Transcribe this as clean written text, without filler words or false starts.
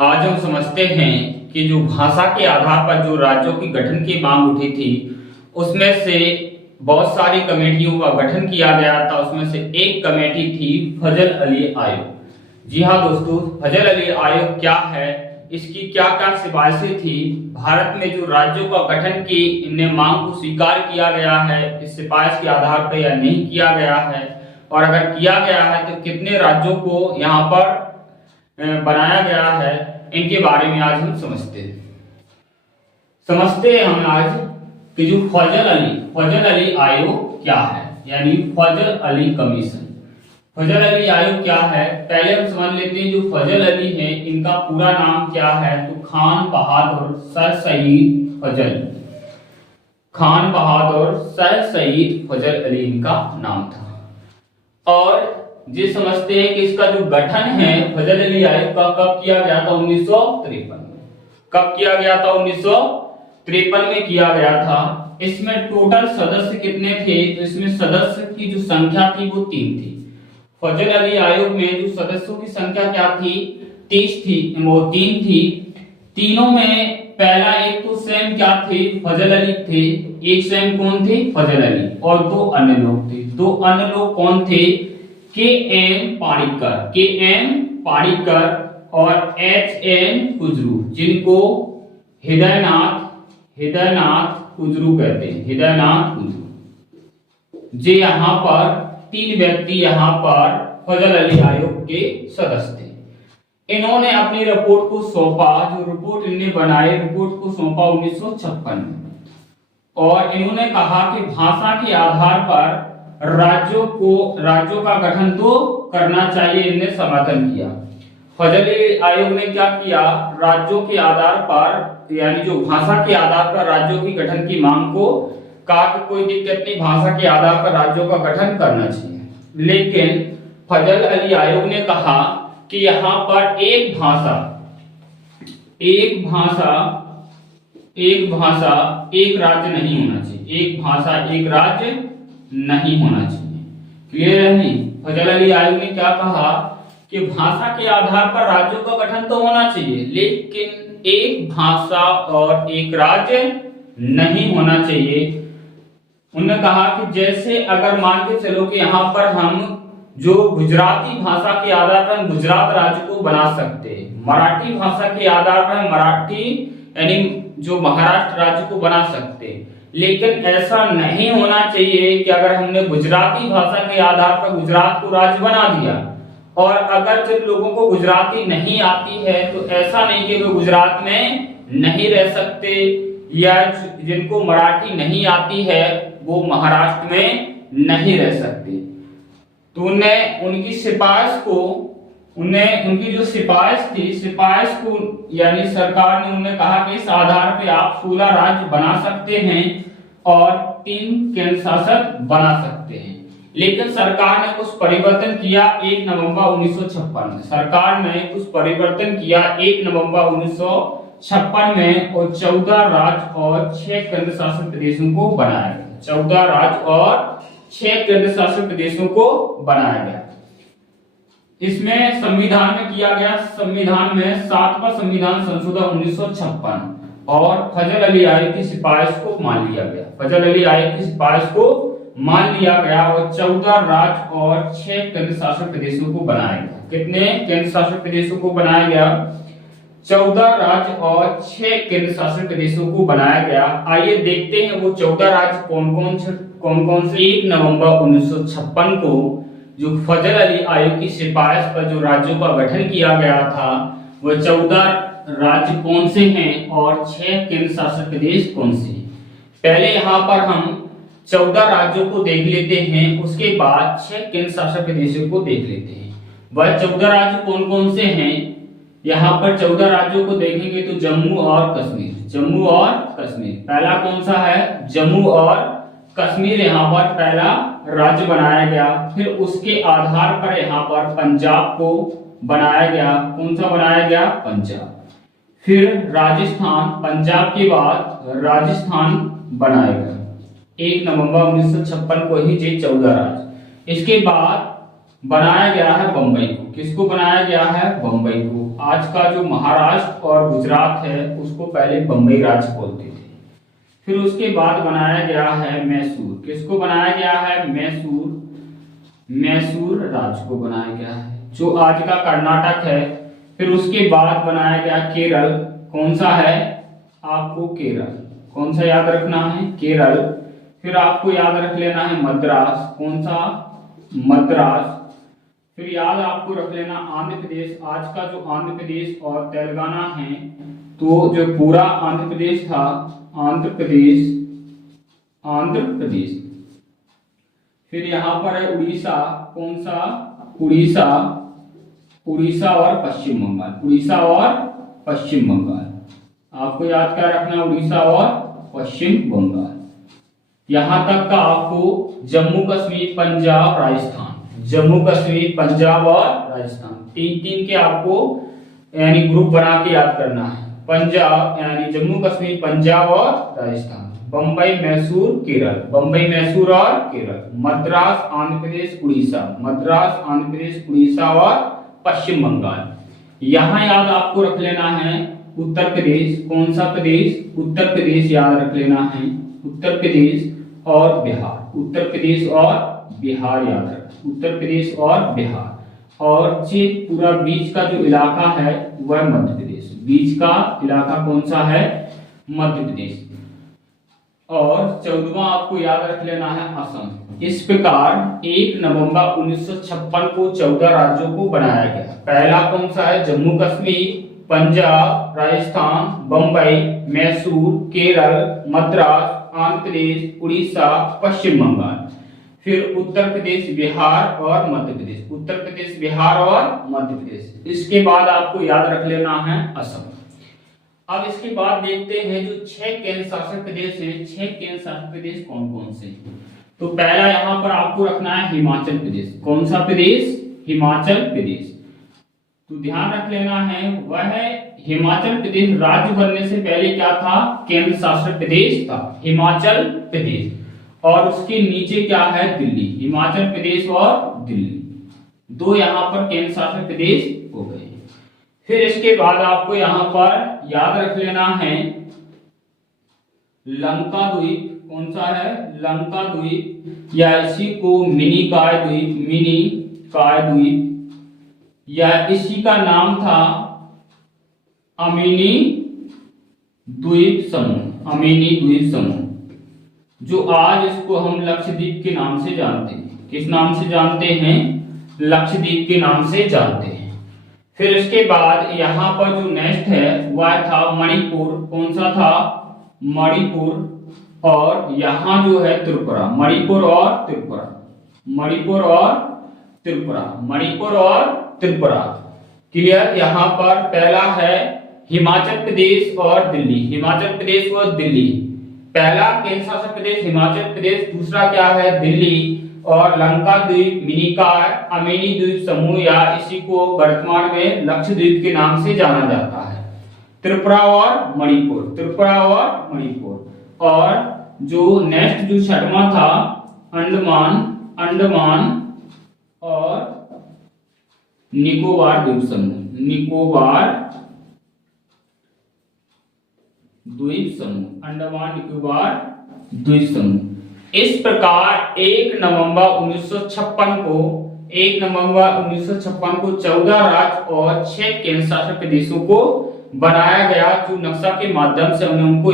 आज हम समझते हैं कि जो भाषा के आधार पर जो राज्यों की गठन की मांग उठी थी, उसमें से बहुत सारी कमेटियों का गठन किया गया था। उसमें से एक कमेटी थी फजल अली आयोग। जी हाँ दोस्तों, फजल अली आयोग क्या है, इसकी क्या क्या सिफारिशें थी, भारत में जो राज्यों का गठन की इनने मांग को स्वीकार किया गया है इस सिफारिश के आधार पर या नहीं किया गया है, और अगर किया गया है तो कितने राज्यों को यहाँ पर बनाया गया है, इनके बारे में आज हम समझते हैं हम आज कि जो फजल अली आयोग क्या है, यानी फजल अली कमीशन। फजल अली आयोग क्या है, पहले हम समझ लेते हैं। जो फजल अली है, इनका पूरा नाम क्या है, तो खान बहादुर सर सईद फजल, खान बहादुर सर सईद फजल अली इनका नाम था। और ये समझते हैं कि इसका जो गठन है फजल अली आयोग का कब किया गया था, 1953 में। कब किया गया था, 1953 में किया गया था। इसमें टोटल सदस्य कितने थे, तो इसमें सदस्य की जो संख्या थी वो 3 थी। फजल अली आयोग में जो सदस्यों की संख्या क्या थी, 30 थी, वो 3 थी। तीनों में पहला एक तो स्वयं क्या थे, फजल अली थे। एक स्वयं कौन थे, फजल अली, और 2 अन्य लोग थे। 2 अन्य लोग कौन थे, के एम पारिकर और एच एन कुजरू, जिनको हृदयनाथ कुजरू कहते हैं, हृदयनाथ कुजरू। जे यहाँ पर 3 व्यक्ति यहाँ पर फजल अली आयोग के सदस्य थे। इन्होंने अपनी रिपोर्ट को सौंपा, जो रिपोर्ट इन्होंने बनाई, रिपोर्ट को सौंपा 1956 में। और इन्होंने कहा कि भाषा के आधार पर राज्यों का गठन तो करना चाहिए, इन्हें समर्थन किया। फजल अली आयोग ने क्या किया, राज्यों के आधार पर, यानी जो भाषा के आधार पर राज्यों की गठन की मांग को कहा कि कोई दिक्कत नहीं, भाषा के आधार पर राज्यों का गठन करना चाहिए। लेकिन फजल अली आयोग ने कहा कि यहाँ पर एक भाषा एक राज्य नहीं होना चाहिए, एक भाषा एक राज्य नहीं होना चाहिए। क्लियर है नहीं? फजल अली आयोग ने क्या कहा कि भाषा के आधार पर राज्यों का गठन तो होना चाहिए, लेकिन एक भाषा और एक राज्य नहीं होना चाहिए। उन्होंने कहा कि जैसे अगर मान के चलो कि यहाँ पर हम जो गुजराती भाषा के आधार पर हम गुजरात राज्य को बना सकते हैं, मराठी भाषा के आधार पर हम मराठी यानी जो महाराष्ट्र राज्य को बना सकते हैं, लेकिन ऐसा नहीं होना चाहिए कि अगर हमने गुजराती भाषा के आधार पर गुजरात को राज्य बना दिया, और अगर जिन लोगों को गुजराती नहीं आती है तो ऐसा नहीं कि वे गुजरात में नहीं रह सकते, या जिनको मराठी नहीं आती है वो महाराष्ट्र में नहीं रह सकते। तो उनकी जो सिफारिश थी, सिफारिश को यानी सरकार ने उन्हें कहा कि इस आधार पे आप 16 राज्य बना सकते हैं और 3 केंद्र शासित बना सकते हैं। लेकिन सरकार ने कुछ परिवर्तन किया 1 नवंबर 1956 में। सरकार ने कुछ परिवर्तन किया 1 नवंबर 1956 में, और 14 राज्य और 6 केंद्र शासित प्रदेशों को बनाया गया। 14 राज्य और 6 केंद्र शासित प्रदेशों को बनाया गया। इसमें संविधान में किया गया, संविधान में 7वां संविधान संशोधन 1956, और फजल अली आयोग की सिफारिश को मान लिया गया। फजल अली आयोग की सिफारिश को मान लिया गया और 14 राज्य और 6 केंद्र शासित प्रदेशों को बनाया गया। कितने केंद्र शासित प्रदेशों को बनाया गया, 14 राज्य और 6 केंद्र शासित प्रदेशों को बनाया गया। आइए देखते हैं वो 14 राज्य कौन कौन से। 1 नवंबर 1956 को जो फजल अली आयोग की सिफारिश पर जो राज्यों का गठन किया गया था, वो 14 राज्य कौन से हैं और 6 केंद्र शासित प्रदेश कौन से हैं। पहले यहाँ पर हम 14 राज्यों को देख लेते हैं, उसके बाद 6 केंद्र शासित प्रदेशों को देख लेते हैं। वह 14 राज्य कौन कौन से हैं, यहाँ पर 14 राज्यों को देखेंगे तो जम्मू और कश्मीर। पहला कौन सा है, जम्मू और कश्मीर यहाँ पर पहला राज्य बनाया गया। फिर उसके आधार पर यहाँ पर पंजाब को बनाया गया। कौन सा बनाया गया, पंजाब। फिर राजस्थान, पंजाब के बाद राजस्थान बनाया गया 1 नवंबर 1956 को ही, ये 14 राज्य। इसके बाद बनाया गया है बम्बई को। किसको बनाया गया है, बम्बई को। आज का जो महाराष्ट्र और गुजरात है उसको पहले बंबई राज्य बोलते थे। फिर उसके बाद बनाया गया है मैसूर। किसको बनाया गया है? मैसूर राज्य को बनाया गया है, जो आज का कर्नाटक है। फिर उसके बाद बनाया गया केरल। कौन सा है? आपको केरल। कौन सा याद रखना है? केरल। फिर आपको याद रख लेना है मद्रास। कौन सा? मद्रास। फिर याद आपको रख लेना आंध्र प्रदेश। आज का जो आंध्र प्रदेश और तेलंगाना है, तो जो पूरा आंध्र प्रदेश था, आंध्र प्रदेश। फिर यहाँ पर है उड़ीसा। कौन सा? उड़ीसा और पश्चिम बंगाल। उड़ीसा और पश्चिम बंगाल आपको याद क्या रखना? उड़ीसा और पश्चिम बंगाल। यहां तक का आपको जम्मू कश्मीर, पंजाब, राजस्थान, जम्मू कश्मीर, पंजाब और राजस्थान, तीन के आपको यानी ग्रुप बना के याद करना है। पंजाब यानी जम्मू कश्मीर, पंजाब और राजस्थान। बंबई, मैसूर, केरल। बंबई, मैसूर और केरल। मद्रास, आंध्र प्रदेश, उड़ीसा। मद्रास, आंध्र प्रदेश, उड़ीसा और पश्चिम बंगाल। यहां याद आपको रख लेना है उत्तर प्रदेश। कौन सा प्रदेश? उत्तर प्रदेश याद रख लेना है। उत्तर प्रदेश और बिहार। उत्तर प्रदेश और बिहार याद रख। उत्तर प्रदेश और बिहार। और ये पूरा बीच का जो इलाका है वह मध्य प्रदेश। बीच का इलाका कौन सा है? मध्य प्रदेश। और 14वां आपको याद रख लेना है असम। इस प्रकार 1 नवंबर 1956 को 14 राज्यों को बनाया गया। पहला कौन सा है? जम्मू कश्मीर, पंजाब, राजस्थान, बंबई, मैसूर, केरल, मद्रास, आंध्र प्रदेश, उड़ीसा, पश्चिम बंगाल। फिर उत्तर प्रदेश, बिहार और मध्य प्रदेश। उत्तर प्रदेश, बिहार और मध्य प्रदेश। इसके बाद आपको याद रख लेना है असम। अब इसके बाद देखते हैं जो 6 केंद्र शासित प्रदेश हैं। 6 केंद्र शासित प्रदेश कौन कौन से? तो पहला यहां पर आपको रखना है हिमाचल प्रदेश। कौन सा प्रदेश? हिमाचल प्रदेश। तो ध्यान रख लेना है वह है हिमाचल प्रदेश राज्य बनने से पहले क्या था? केंद्र शासित प्रदेश था, हिमाचल प्रदेश। और उसके नीचे क्या है? दिल्ली। हिमाचल प्रदेश और दिल्ली, दो यहाँ पर केंद्र शासित प्रदेश हो गए। फिर इसके बाद आपको यहाँ पर याद रख लेना है लंका द्वीप। कौन सा है? लंका द्वीप, या इसी को मिनी काय द्वीप, मिनी काय द्वीप, या इसी का नाम था अमीनी द्वीप समूह। अमीनी द्वीप समूह, जो आज इसको हम लक्षद्वीप के नाम से जानते हैं। किस नाम से जानते हैं? लक्षद्वीप के नाम से जानते हैं। फिर इसके बाद यहाँ पर जो नेक्स्ट है वह था मणिपुर। कौन सा था? मणिपुर। और यहाँ जो है त्रिपुरा। मणिपुर और त्रिपुरा, मणिपुर और त्रिपुरा, मणिपुर और त्रिपुरा। क्लियर? यहाँ पर पहला है हिमाचल प्रदेश और दिल्ली। हिमाचल प्रदेश और दिल्ली, पहला केंद्र शासित प्रदेश हिमाचल प्रदेश, दूसरा क्या है? दिल्ली। और लंका द्वीप, मिनिकॉय, अमीनी द्वीप समूह, या इसी को वर्तमान में लक्षद्वीप के नाम से जाना जाता है। त्रिपुरा और मणिपुर, त्रिपुरा और मणिपुर। और जो नेक्स्ट जो 6वां था अंडमान, अंडमान और निकोबार द्वीप समूह। निकोबार द्वीप समूह, अंडमान निकोबार द्वीप समूह। इस प्रकार 1 नवंबर 1956 को 1 नवंबर 1956 को 14 राज्य और 6 केंद्र शासित प्रदेशों को बनाया गया, जो नक्शा के माध्यम से हमने उनको